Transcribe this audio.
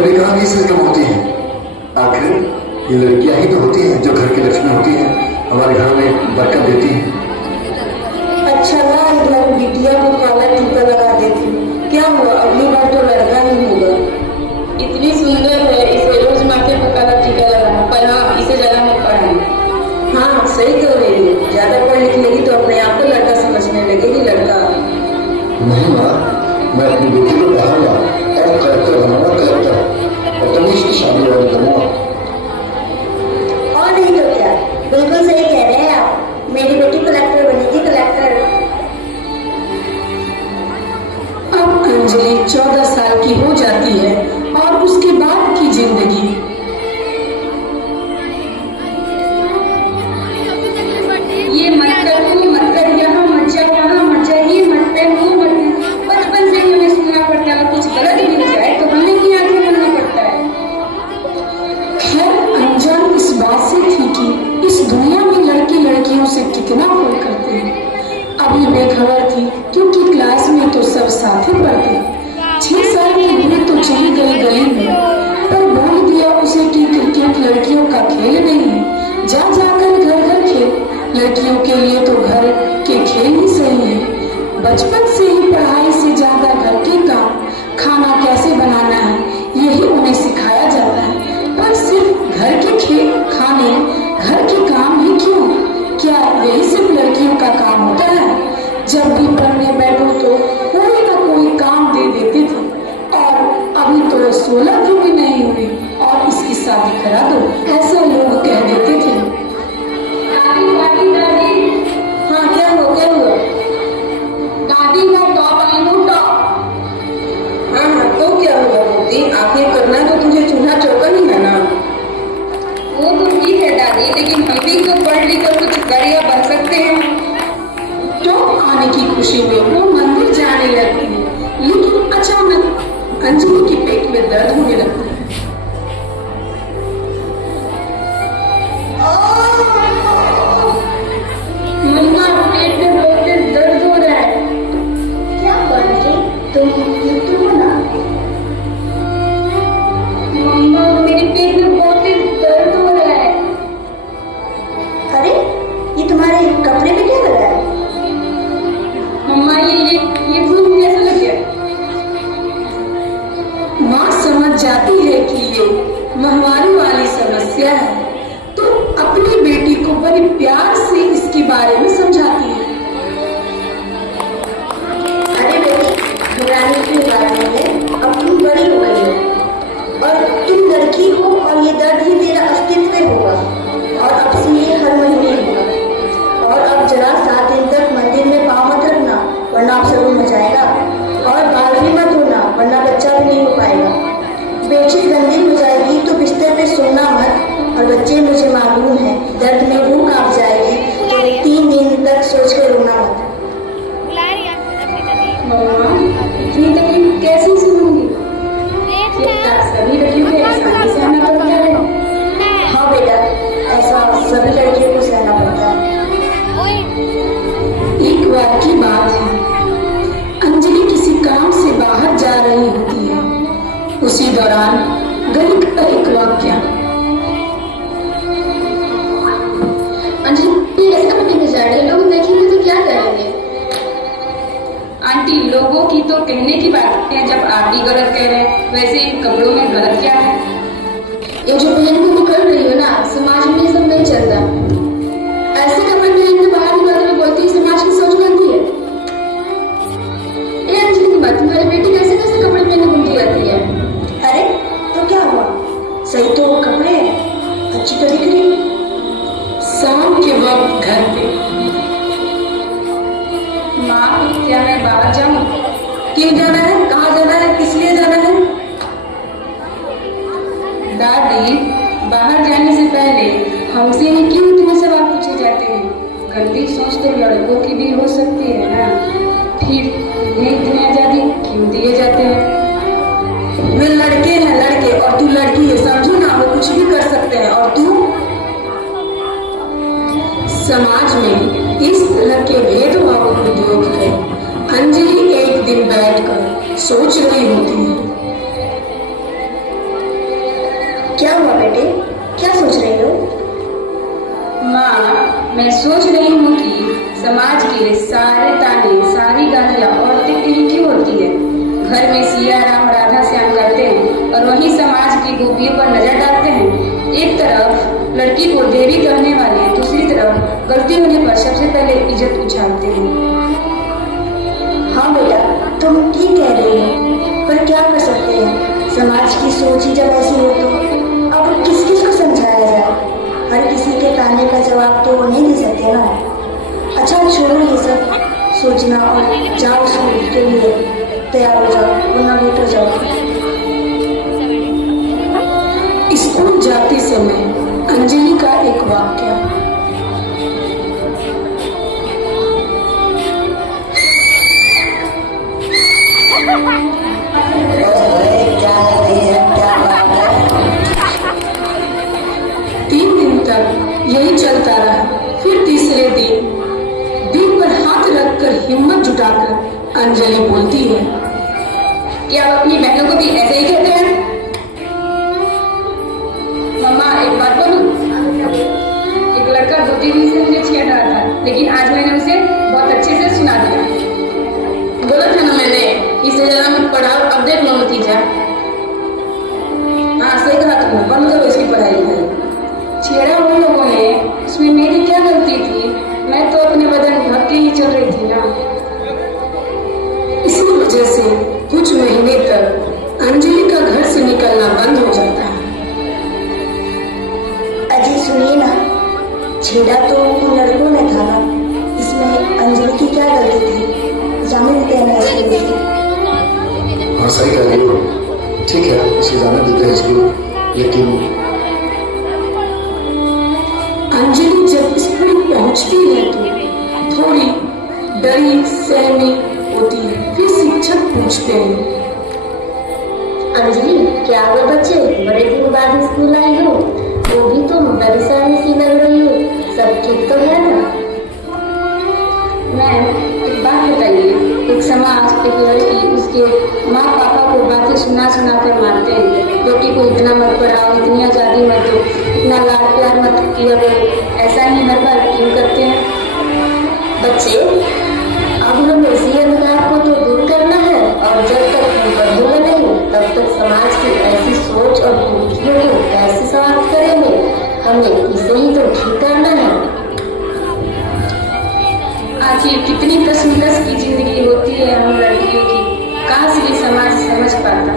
कभी कहाँ भी इससे कम होती है। आखिर ये लड़कियां ही तो होती हैं जो घर की लक्ष्मी होती हैं, हमारे घर में बरकत देती हैं। अच्छा ना, इधर बिटिया को काला टीका लगा देती, क्या हुआ अगली बार तो लड़का ही होगा। इतनी सुंदर है, इसे रोज माथे पर काला टीका लगाना, पर हाँ इसे ज्यादा मत पढ़ाना। हाँ सही कह रही हो, ज्यादा पढ़ लिख लेगी तो अपने आप को लड़का समझने लगेगी। लड़का नहीं माँ, मैं अपनी बेटी को पढ़ाऊंगा और कलेक्टर बनाऊंगा, कलेक्टर, और तमीज की शादी वाली करूंगा। और नहीं तो क्या, बिल्कुल सही कह रहे हैं आप। मेरी बेटी कलेक्टर बनेगी, कलेक्टर। अब अंजलि 14 साल की हो जाती है और उसके बाद की जिंदगी। ये मत कर, तू मत कर, यहाँ मत जा, वहाँ मत जा, ये मत कर, वो मत कर। बचपन से ही हमें सुनना पड़ता है, कुछ गलत मिल जाए तो हमें ही आगे बढ़ना पड़ता है। खैर अनजान इस बात से थी कि इस दुनिया में लड़के लड़कियों से कितना फर्क करते हैं। अभी बेखबर थी क्योंकि क्लास में तो सब साथ ही पढ़ते। 6 साल की हुई तो चली गई गली में, पर बोल दिया उसे कि क्रिकेट लड़कियों का खेल नहीं है, जा जाकर घर घर खेल। लड़कियों के लिए तो घर के खेल ही सही है। बचपन से ही पढ़ाई से ज्यादा घर के काम, खाना कैसे बनाना है, यही उन्हें सिखाया जाता है। पर सिर्फ घर के खाने, घर के काम ही क्यों? क्या यही सिर्फ लड़कियों का काम होता है? जब भी पढ़ने बैठो तो कोई ना कोई काम दे देते थे। और अभी तो 16 की भी नहीं हुई और इसकी शादी करा दो, ऐसा लोग कह देते थे। दादी, हाँ क्या हुआ, क्या हुआ? दादी मैं टॉप आई हूँ, टॉप। हाँ हाँ तो क्या हुआ मोती, आखिर करना तो तुझे चूल्हा चौका ही है ना। वो तो ठीक है दादी, लेकिन हम भी तो पढ़ लिख कर कुछ कर या बन सकते हैं। टॉप आने की खुशी में वो मंदिर जाने लगती है, लेकिन अचानक अंजलि के पेट में दर्द होने लगता है। मम्मा पेट में बहुत तेज दर्द हो रहा है। क्या बात, तुम हो ना? मम्मा मेरे पेट में बहुत तेज दर्द हो रहा है। अरे ये तुम्हारे कपड़े में क्या लगा है? मम्मा ये खून कैसे लग गया? माँ समझ जाती है कि ये महामारी वाली समस्या है, तो अपनी बेटी को बड़े प्यार से इसके बारे में समझाती है। अरे बेटी, घबराने की बात नहीं है, अब तुम बड़ी हो गई हो और तुम लड़की हो और ये दर्द ही तेरा अस्तित्व होगा और अब से ये हर महीने होगा। और अब जरा 7 दिन तक मंदिर में पाँव मत रखना, वरना आप शगुन हो जाएगा। और बाल भी मत धोना, वरना बच्चा भी नहीं हो पाएगा। बेडशीट गंदी हो जाएगी तो बिस्तर पे सोना मत। और बच्चे मुझे मालूम है, दर्द में रूह कांप जाएगी तो 3 दिन तक सोच कर रोना मत। मम्मा इतनी तकलीफ कैसे सुनूंगी? सभी लड़कियों को ऐसा सहना पड़ता है। हाँ बेटा, ऐसा सभी लड़कियों को सहना पड़ता है। एक बार की बात है, अंजलि किसी काम से बाहर जा रही होती है। उसी दौरान गली का एक वाक्या। अंजलि ऐसे कपड़े में जा रहे, लोग देखेंगे तो क्या करेंगे? आंटी लोगों की तो कहने की बात है, जब आप भी गलत कह रहे हैं, वैसे इन कपड़ों में गलत क्या है? ये जो पहन के निकल रही हो ना, समाज में ये सब नहीं चलता। ऐसे कपड़े पहन के बाहर निकलते हुए बोलती है समाज की सोच बनती है। ए अंजलि की बात, तुम्हारी बेटी कैसे कैसे कपड़े पहने घूमती रहती है? अरे तो क्या हुआ, सही तो वो कपड़े हैं, अच्छी तो दिख रही। शाम के वक्त घर पे। माँ क्या मैं बाहर जाऊँ? क्यों जाना है, कहाँ जाना है, किस लिए जाना है? दादी बाहर जाने से पहले हमसे ही क्यों इतने सवाल पूछे जाते हैं? गलती सोच तो लड़कों की भी हो सकती है ना, फिर उन्हें इतनी आजादी क्यों दिए जाते हैं? वे लड़के हैं लड़के और तू लड़की है, समझो ना, वो कुछ भी कर सकते हैं और तू। समाज में इस तरह के भेदभाव को देखकर अंजलि एक दिन बैठकर सोच रही होती है। क्या हुआ बेटे, क्या सोच रही हो? माँ, मैं सोच रही हूँ कि समाज के सारे ताने, सारी गालियाँ औरतें पे ही क्यों होती है। घर में सिया राम राधा श्याम करते हैं और वहीं समाज की गोपियों पर नजर डालते हैं। एक तरफ लड़की को देवी कहने वाले, दूसरी तरफ गलती होने पर सबसे पहले इज्जत उछालते हैं। हाँ बेटा, तुम ठीक कह रही हो, पर क्या कर सकते हैं, समाज की सोच ही जब ऐसी हो तो अब किस किस को समझाया जाए। हर किसी के ताने का जवाब तो नहीं दे सकते ना। अच्छा छोड़ो ये सब सोचना और जाओ स्कूल के लिए तैयार हो जाओ, वरना लेट हो जाओ। स्कूल जाते समय अंजलि का एक वाक्य। क्या नहीं है, क्या बात है? 3 दिन तक यही चलता रहा। फिर तीसरे दिन दिल पर हाथ रखकर हिम्मत जुटाकर अंजलि बोलती है, क्या आप अपनी बहनों को भी ऐसे ही कहते हैं? मम्मा, एक बात बोलूं? एक लड़का 2-3 दिन से मुझे छेड़ रहा था, लेकिन आज मैंने उसे बहुत अच्छे से सुना दिया। बोला था ना मैंने, इसे जरा मत पढ़ाओ, अब देख लो नतीजा। हाँ सही कहा तुमने, बंद करो इसकी पढ़ाई लिखाई। छेड़ा उन लोगों ने, इसमें मेरी क्या गलती थी? मैं तो अपने बदन ढक के ही चल रही थी ना। इसी वजह से कुछ महीने तक अंजलि का घर से निकलना बंद हो जाता है। अजी सुनिए ना, छेड़ा तो उन लड़कों ने था ना, इसमें अंजलि की क्या गलती थी? जाने देते हैं ना स्कूल से। हाँ सही कह रही हो, ठीक है उसे जाने देते हैं स्कूल, लेकिन अंजलि जब स्कूल पहुंचती है तो थोड़ी डरी सहमी होती है। फिर शिक्षक पूछते हैं, अंजलि क्या हुआ बच्चे, बड़े दिन बाद स्कूल आई हो, वो भी तुम बड़ी सहमी सी लग रही हो, सब ठीक तो है ना? मैम, एक बात बताइए, एक समाज, एक लड़की उसके माँ पापा को बातें सुना कर मारते हैं, बेटी को इतना मत पढ़ाओ, इतनी आज़ादी मत दो, इतना लाड प्यार मत किया करो, ऐसा ही हर बार क्यों करते हैं? बच्चे, अब हमें इसी अंधकार को तो दूर करना है, और जब तक हम बढ़ेंगे नहीं तब तक समाज की ऐसी सोच और कुरीतियों को कैसे समाप्त करेंगे? हमें इसे ही तो ठीक करना है। आखिर कितनी कश्मकश की जिंदगी होती है हम लड़कियों की, काश ये समाज समझ पाता।